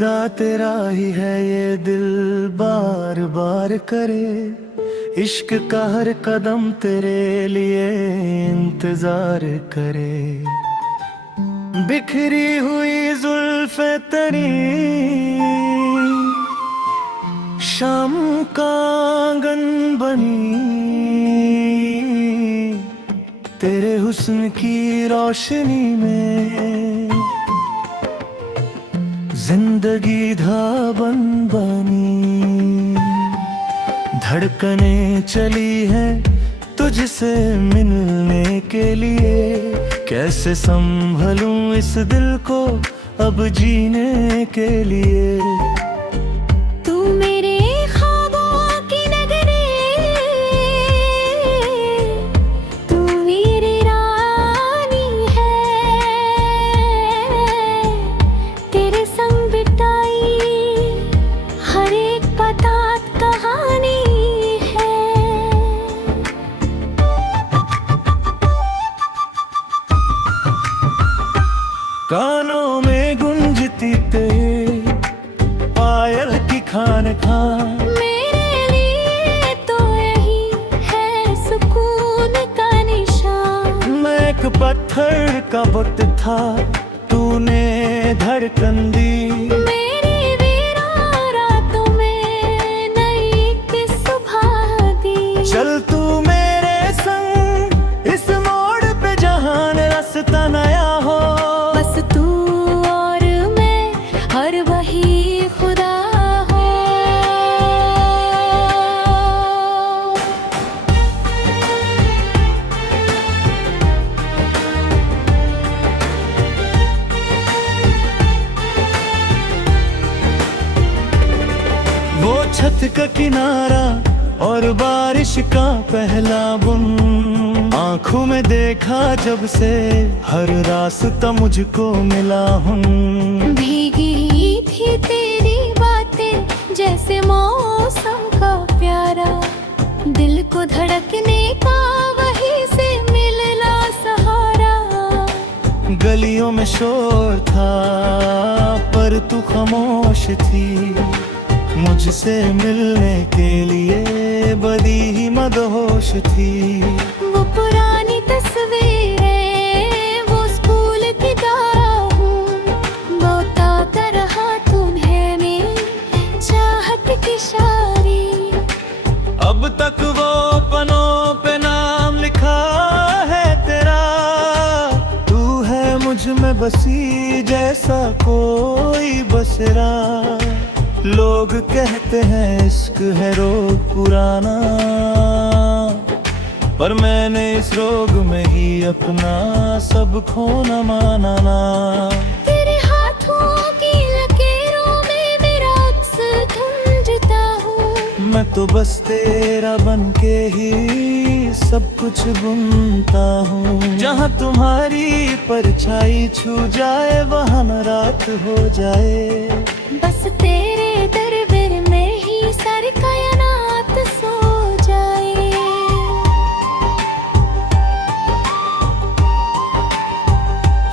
तेरा ही है ये दिल बार बार करे, इश्क का हर कदम तेरे लिए इंतजार करे। बिखरी हुई जुल्फे तेरी शाम का आंगन बनी, तेरे हुस्न की रोशनी में जिंदगी धाबन बनी। धड़कने चली है तुझसे मिलने के लिए, कैसे संभलूं इस दिल को अब जीने के लिए। तू मेरे ख्वाबों की नगरी, तू मेरी रानी है, तेरे संग बिताई हर एक बात कहानी है। कानों में गुंजती तेरे पायल की खान खान, मेरे लिए तो यही है सुकून का निशान। मैं एक पत्थर का वक्त था, तूने धड़कन दी। मेरी वीरान रातों में नई की सुबह दी। चल तू मेरे संग इस मोड़ पे जहान रास्ता नया हो। बस तू और मैं हर वही खुदा हो। वो छत का किनारा और बारिश का पहला बुन, आंखों में देखा जब से हर रास्ता मुझको मिला हूँ। भीगी थी तेरी बातें जैसे मौसम का प्यारा, दिल को धड़कने का वहीं से मिलना सहारा। गलियों में शोर था पर तू खामोश थी, मुझसे मिलने के लिए बड़ी ही मदहोश थी। वो पुरानी तस्वीरें वो स्कूल की हूँ, बोता कर रहा तुम्हें मेरी चाहत की शायरी। अब तक वो पनों पे नाम लिखा है तेरा, तू है मुझ में बसी जैसा कोई बसरा। लोग कहते हैं इश्क है रोग पुराना, पर मैंने इस रोग में ही अपना सब खोना माना ना। तेरे हाथों की लकीरों में मेरा अक्स गूंजता हूँ, मैं तो बस तेरा बन के ही सब कुछ बुनता हूँ। जहाँ तुम्हारी परछाई छू जाए वहाँ न रात हो जाए। बस तेरे दरबार में ही सारी कायनात सो जाए।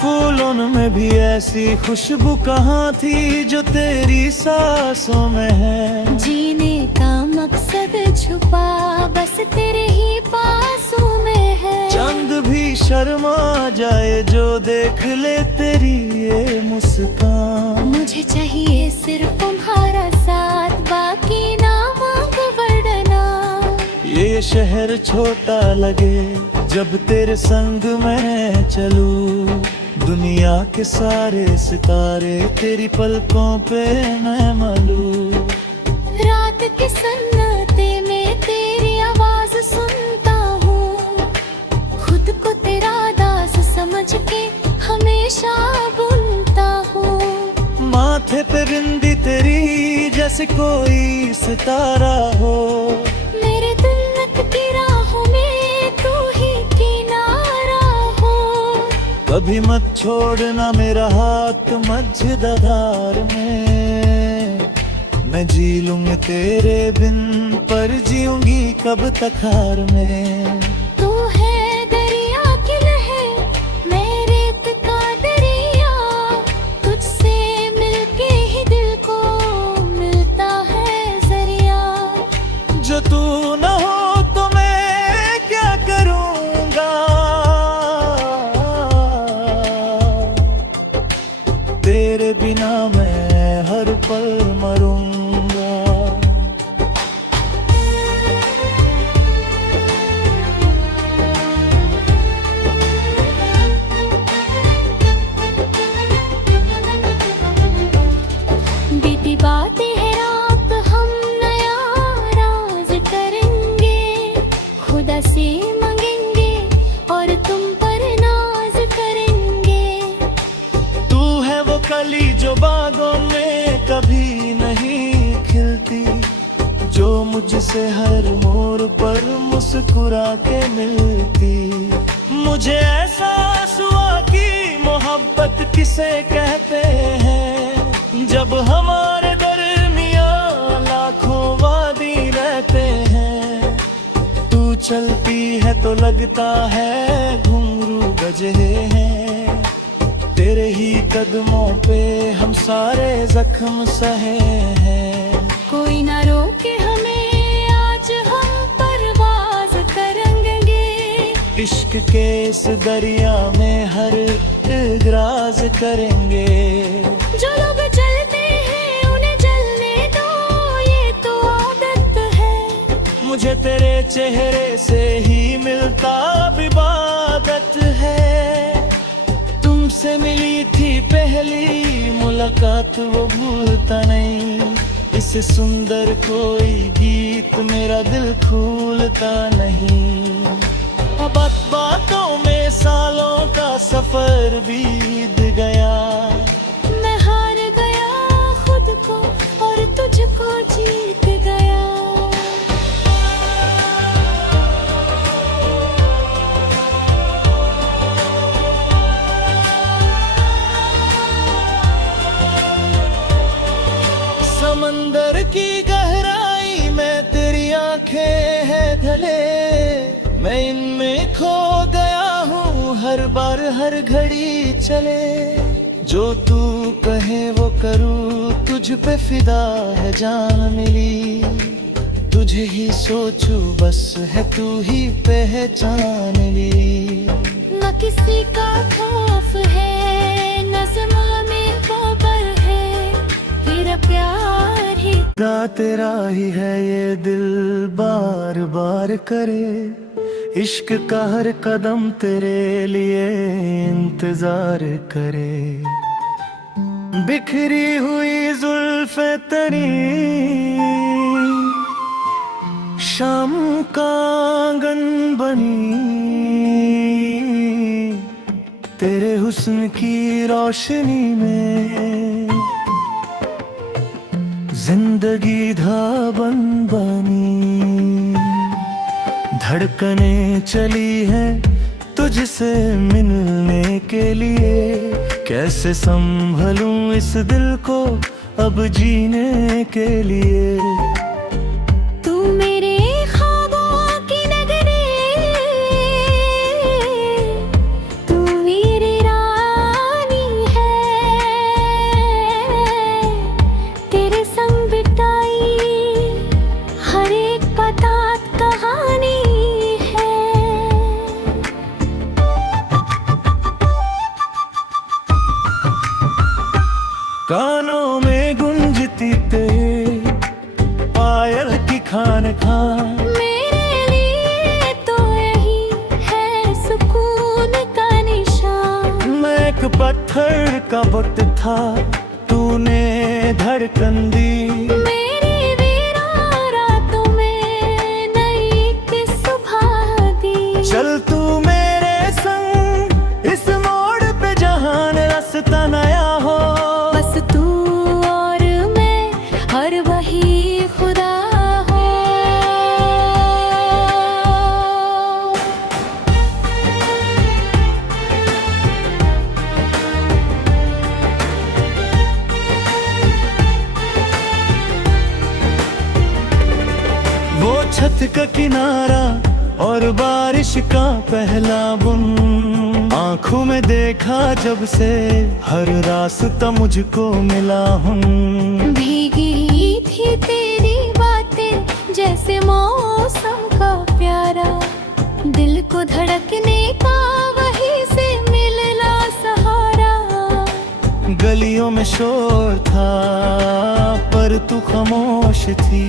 फूलों में भी ऐसी खुशबू कहाँ थी जो तेरी सांसों में है। जीने का मकसद छुपा बस तेरे ही पासों में है। चंद भी शर्मा जाए जो देख ले तेरी ये मुस्कान। मुझे चाहिए सिर्फ तुम्हारा साथ, बाकी ना मांगो वरना। ये शहर छोटा लगे जब तेरे संग मैं चलूं, दुनिया के सारे सितारे तेरी पलकों पे मैं मलूं। रात के सन्नाटे में तेरी आवाज सुनता हूँ, खुद को तेरा दास समझ के हमेशा बुनता हूँ। माथे पे बिंदी तेरी जैसे कोई सितारा हो, मेरे दिल की राहों में तू ही किनारा हो। कभी मत छोड़ना मेरा हाथ मझधार में, मैं जी लूंगी तेरे बिन पर जीऊंगी कब तक हार में। तू है दरिया की लहर, मैं रेत का दरिया, तुझसे मिलके ही दिल मैं हर पल मरूंगा। बीती बातें हैं रात हम नया राज करेंगे, खुदा से मांगेंगे और तुम पर नाज करेंगे। तू है वो कली जो बागों में कभी नहीं खिलती, जो मुझसे हर मोड़ पर मुस्कुरा के मिलती। मुझे एहसास हुआ कि मोहब्बत किसे कहते हैं, जब हमारे दरमियां लाखों वादी रहते हैं। तू चलती है तो लगता है घुंघरू बजे हैं, तेरे ही कदमों पे हम सारे जख्म सहे हैं। कोई ना रोके हमें, आज हम परवाज करेंगे। इश्क के इस दरिया में हर राज करेंगे। जो लोग जलते हैं उन्हें जलने दो, ये तो आदत है। मुझे तेरे चेहरे से ही मिलता इबादत है। तुमसे मिली थी पहली मुलाकात वो भूलता नहीं, इससे सुंदर कोई गीत मेरा दिल भूलता नहीं। अब बातों में सालों का सफर बीत गया, मैं हार गया खुद को और तुझको जीत गया। समंदर की गहराई में तेरी आंखें हैं ढले, मैं इनमें खो गया हूँ हर बार हर घड़ी चले। जो तू कहे वो करूँ, तुझ पे फिदा है जान मिली। तुझे ही सोचूं बस है तू ही पहचान ली। न किसी का खौफ है, न ज़माने खबर है, तेरा प्यार ही तेरा ही है ये दिल बार बार करे। इश्क का हर कदम तेरे लिए इंतजार करे। बिखरी हुई जुल्फे तेरी शाम का आंगन बनी, तेरे हुस्न की रोशनी में जिंदगी धाबन बनी। धड़कने चली है तुझसे मिलने के लिए, कैसे संभलूं इस दिल को अब जीने के लिए। तू मेरे ख्वाबों की नगरी, तू मेरी रानी है। तेरे संग बिताई हर एक बात कहानी है। कानों में गुंजती तेरी पायल की खान खान, मेरे लिए तो यही है सुकून का निशान। मैं एक पत्थर का वक्त था, तूने धड़कन दी। मेरी वीरान रातों में नई की सुबह दी। चल तू मेरे संग इस मोड़ पे जहान रास्ता नया हो। बस तू और मैं हर वही खुदा हो। वो छत का किनारा और बारिश का पहला बुन, आंखों में देखा जब से हर रास्ता मुझको मिला हूँ। भीगी थी तेरी बातें जैसे मौसम का प्यारा, दिल को धड़कने का वहीं से मिलना सहारा। गलियों में शोर था तू खामोश थी,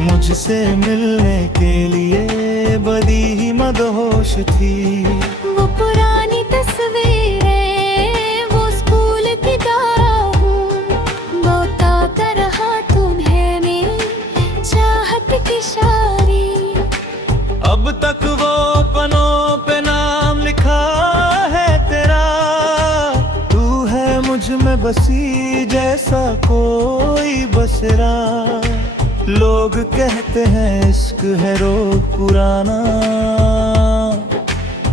मुझसे मिलने के लिए बड़ी ही मदहोश थी। वो पुरानी तस्वीरें, वो स्कूल की हूँ, बताता रहा तुम्हें मेरी चाहत की शायरी। अब तक वो पनों पे नाम लिखा है तेरा, तू है मुझ में बसी जैसा कोई बसरा। लोग कहते हैं इश्क है रोग पुराना,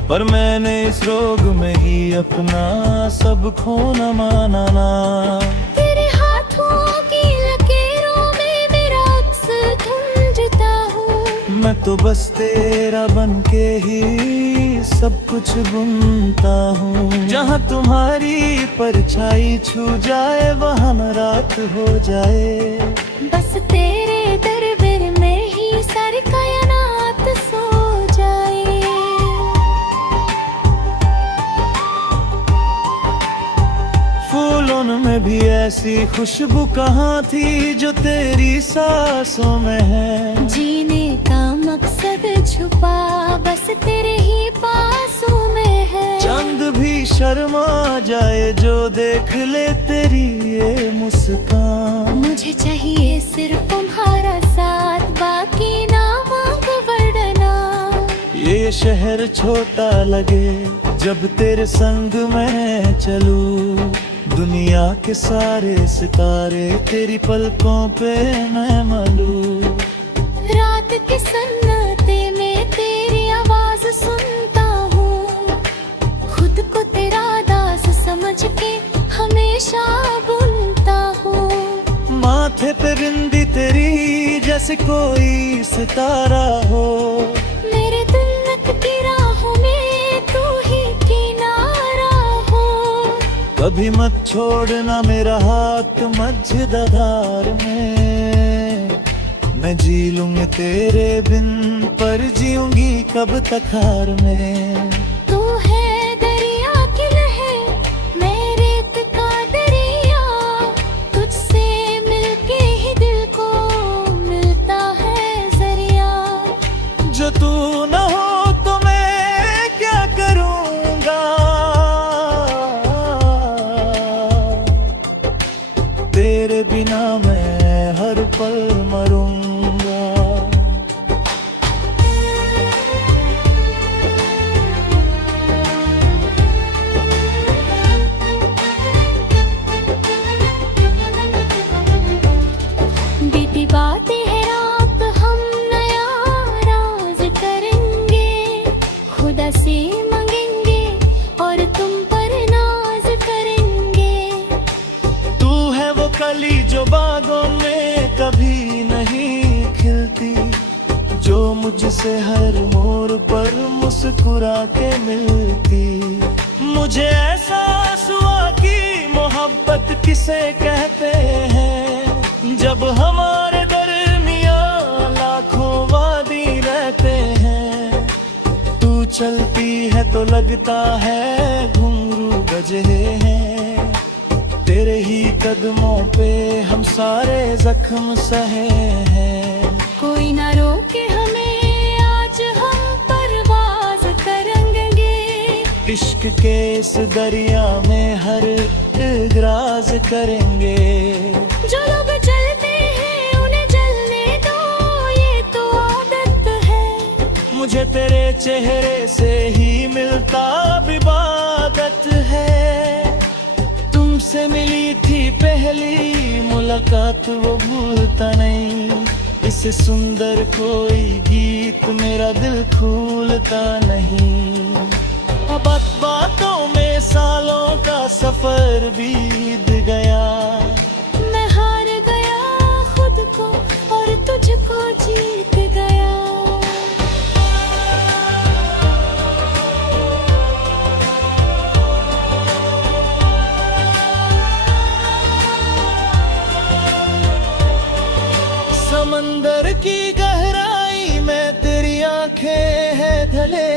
पर मैंने इस रोग में ही अपना सब खोना माना ना। तेरे हाथों की लकीरों में मेरा अक्स धुंधता हूँ, मैं तो बस तेरा बन के ही सब कुछ बुनता हूँ। जहाँ तुम्हारी परछाई छू जाए वहाँ न रात हो जाए। बस तेरे दरबार में ही सारी कायनात सो जाए। फूलों में भी ऐसी खुशबू कहाँ थी जो तेरी सांसों में है। जीने का मकसद छुपा बस तेरे ही पासों में है। चंद भी शर्मा जाए जो देख ले तेरी ये मुस्कान। मुझे चाहिए सिर्फ तुम्हारा साथ, बाकी ना मांगो वरना। ये शहर छोटा लगे जब तेरे संग मैं चलूं, दुनिया के सारे सितारे तेरी पलकों पे मैं मलूं। रात के सन्नाटे में तेरी आवाज सुनता हूँ, खुद को तेरा दास समझ के हमेशा बुनता हूँ। माथे पे बिंदी तेरी जैसे कोई सितारा हो, मेरे दिल की राहों में तू ही किनारा हो। कभी मत छोड़ना मेरा हाथ मझधार में, मैं जी लूंगी तेरे बिन पर जीऊंगी कब तक हार में। तू है दरिया की लहर, मैं रेत का दरिया, तुझसे मिलके ही दिल को मिलता है जरिया। जो तू न हो तो मैं क्या करूँगा, तेरे बिना मैं हर पल मरूंगा। बीती बातें हैं रात हम नया राज करेंगे, खुदा से मांगेंगे और तुम पर नाज करेंगे। तू है वो कली जो बागों में कभी नहीं खिलती, जो मुझसे हर मोड़ पर मुस्कुरा के मिलती। मुझे एहसास हुआ कि मोहब्बत किसे कहते हैं, जब हमारे दरमियां लाखों वादी रहते हैं। तू चलती है तो लगता है घुंघरू बजे हैं, तेरे ही कदमों पे हम सारे जख्म सहे हैं। कोई ना रोके हमें, आज हम परवाज करेंगे। इश्क के इस दरिया में हर इगराज करेंगे। जो लोग जलते हैं उन्हें जलने दो, ये तो आदत है। मुझे तेरे चेहरे से ही मिलता इबादत है। तुमसे मिली थी पहली मुलाकात वो भूलता नहीं, इससे सुंदर कोई गीत मेरा दिल भूलता नहीं। अब बातों में सालों का सफर बीत गया, मैं हार गया खुद को और तुझको जीत गया। समंदर की गहराई में तेरी आंखें है ढले,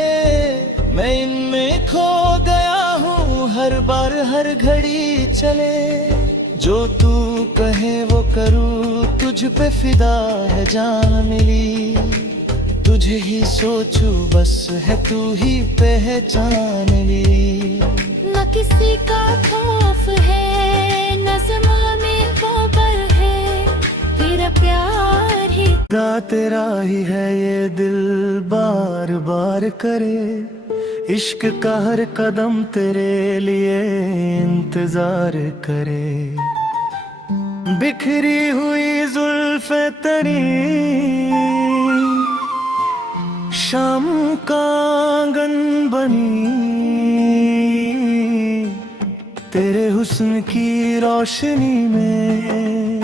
मैं इनमें खो गया हूँ हर बार हर घड़ी चले। जो तू कहे वो करूँ, तुझ पे फिदा है जान मेरी। तुझे ही सोचूं बस है तू ही पहचान मेरी। न किसी का खौफ है, न ज़माने को पर है, तेरा प्यार ही तेरा ही है ये दिल बार बार करे। इश्क का हर कदम तेरे लिए इंतजार करे। बिखरी हुई जुल्फे तेरी शाम का आंगन बनी। तेरे हुस्न की रोशनी में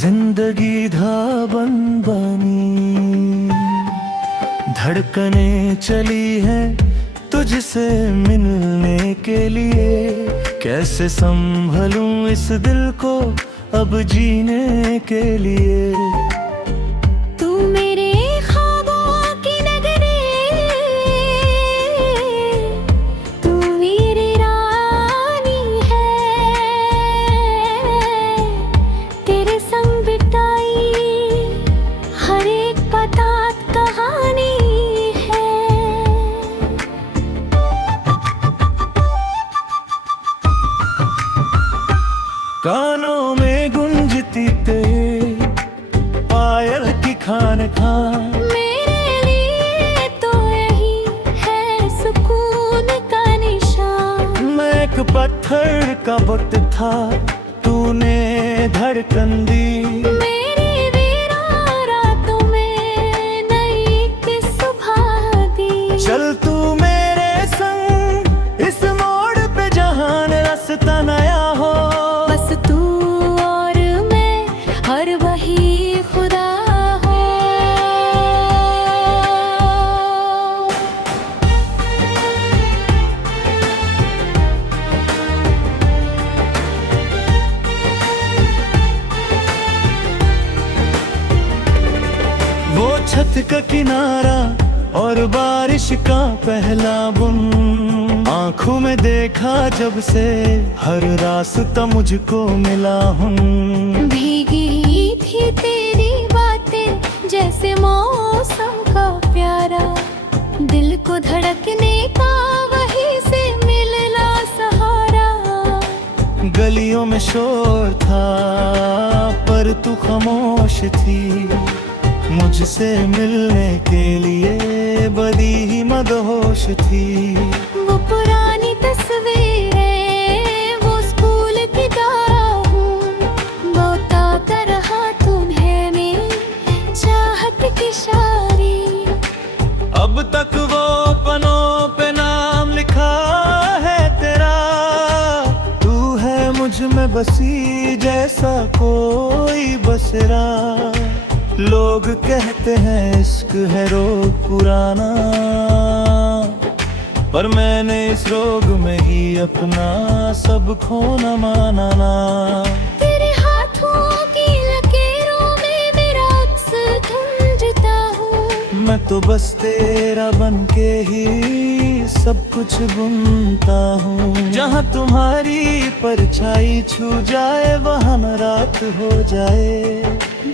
जिंदगी धाबन बनी। धड़कने चली है तुझसे मिलने के लिए। कैसे संभलूं इस दिल को अब जीने के लिए। तू मेरे ख्वाबों की नगरी, तू मेरी रानी है। तेरे संग बिताई हर एक बात कहानी है। कानों में गुंजती तेरी पायल की खान खान। मेरे लिए तो यही है सुकून का निशान। मैं एक पत्थर का बुत था, तूने धड़कन दी। मेरी वीरान रातों में नई की सुबह दी। चल तू मेरे संग इस मोड़ पे जहान रास्ता नया हो। बस तू और मैं और वही खुदा हो। वो छत का किनारा और बारिश का पहला बुन। आंखों में देखा जब से हर रास्ता मुझको मिला हूँ। भीगी थी तेरी बातें जैसे मौसम का प्यारा। दिल को धड़कने का वहीं से मिलना सहारा। गलियों में शोर था पर तू खामोश थी। मुझसे मिलने के लिए बड़ी ही मदहोश थी। वो पुरानी तस्वीरें, वो स्कूल की राहों, बताता रहा तुम्हें मेरी चाहत की शायरी। अब तक वो पनों पे नाम लिखा है तेरा। तू है मुझ में बसी जैसा कोई बसरा। लोग कहते हैं इश्क है रोग पुराना, पर मैंने इस रोग में ही अपना सब खोना माना ना। तेरे हाथों की लकीरों में मेरा अक्स धुंधता हूँ। मैं तो बस तेरा बन के ही सब कुछ बुनता हूँ। जहाँ तुम्हारी परछाई छू जाए वहाँ न रात हो जाए।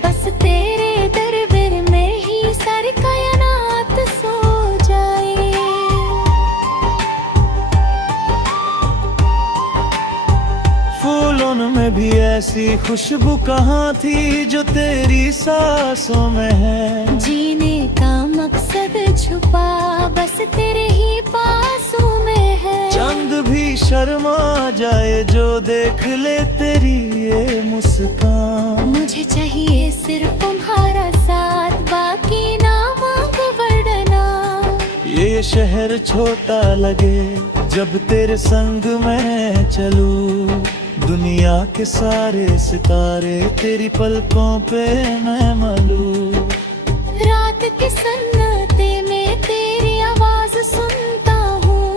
बस तेरे दरबार में ही सारी कायनात सो जाए। फूलों में भी ऐसी खुशबू कहाँ थी जो तेरी सांसों में है। जीने का मकसद छुपा बस तेरे ही पासों में है। चंद भी शर्मा जाए जो देख ले तेरी ये मुस्कान। मुझे चाहिए सिर्फ तुम्हारा साथ, बाकी ना मांगो वरना। ये शहर छोटा लगे जब तेरे संग मैं चलूं। दुनिया के सारे सितारे तेरी पलकों पे मैं मलूं। रात के सन्नाटे में तेरी आवाज सुनता हूँ।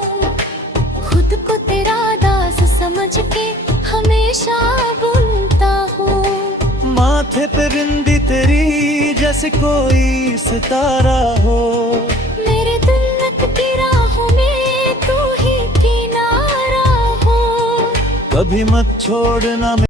खुद को तेरा दास समझ के हमेशा बुनता हूँ। माथे पे बिंदी तेरी जैसे कोई सितारा हो। मेरे दिल की राहों में तू ही किनारा हो। कभी मत छोड़ना